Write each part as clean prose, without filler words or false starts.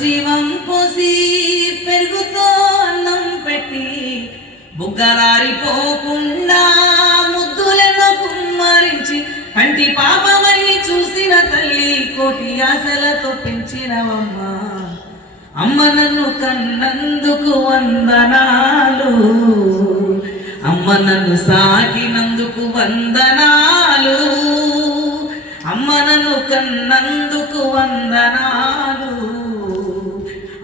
జీవం పోసి పెరుగుతో అన్నం పెట్టి బుగ్గలారిపోకుండా ముద్దులను కుమ్మరించి కంటి పాపమై చూసిన తల్లి కోటి ఆశలతో పెంచినవమ్మా. అమ్మ నన్ను కన్నందుకు వందనాలు, అమ్మ నన్ను సాకినందుకు వందనాలు, అమ్మ నన్ను కన్నందుకు వందనాలు,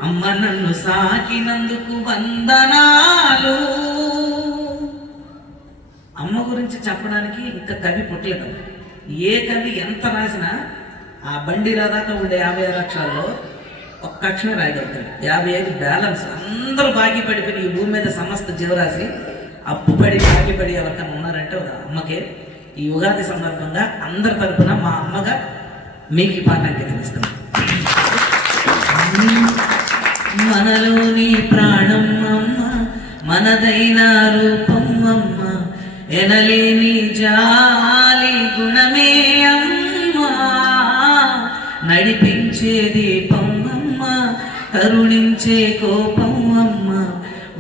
అమ్మ నన్ను సాకినందుకు వందనాలు. అమ్మ గురించి చెప్పడానికి ఇంకా కవి పుట్టలేదు. ఏ కవి ఎంత రాసినా ఆ బండి రాదాకా ఉండే 56 అక్షరాల్లో ఒక్క అక్షరం రాయగలుగుతాడు. 55 బ్యాలెన్స్. అందరూ బాకీ పడిపోయి ఈ భూమి మీద సమస్త జీవరాశి అప్పు పడి బాకీ పడి ఎవరికన్నా ఉన్నారంటే ఒక అమ్మకే. ఈ ఉగాది సందర్భంగా అందరి తరపున మా అమ్మగా మీకు ఈ పాట అంకితం. మనలోని ప్రాణం అమ్మ, మనదైన రూపం అమ్మ, ఎనలేని జాలి గుణమే అమ్మ, నడిపించే దీపం అమ్మ, కరుణించే కోపం అమ్మ,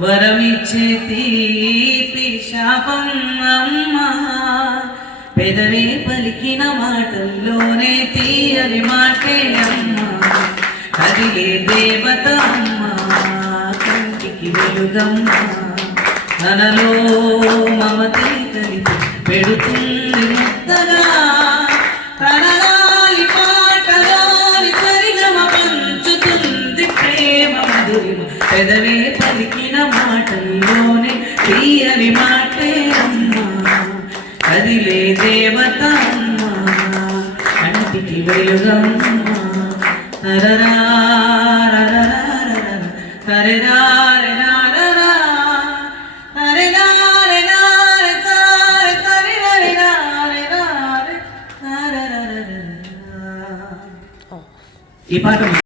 వరమిచ్చే తీపి శాపం అమ్మ, పెదవే పలికిన మాటల్లోనే తీయని మాటే అమ్మ, కదిలే దేవత అమ్మ, కంటికి వెలుగమ్మ, తనలో మమతే కలిపి పెడుతుంది ముద్దగా, తనలాలి పాటలోని సరిగమ పంచుతుంది ప్రేమ మధురిమ, పెదవే పలికిన మాటల్లోనే తీయని మాటే అమ్మ, కదిలే దేవత అమ్మ, కంటికి వెలుగమ్మ. తరరా ఈ పాట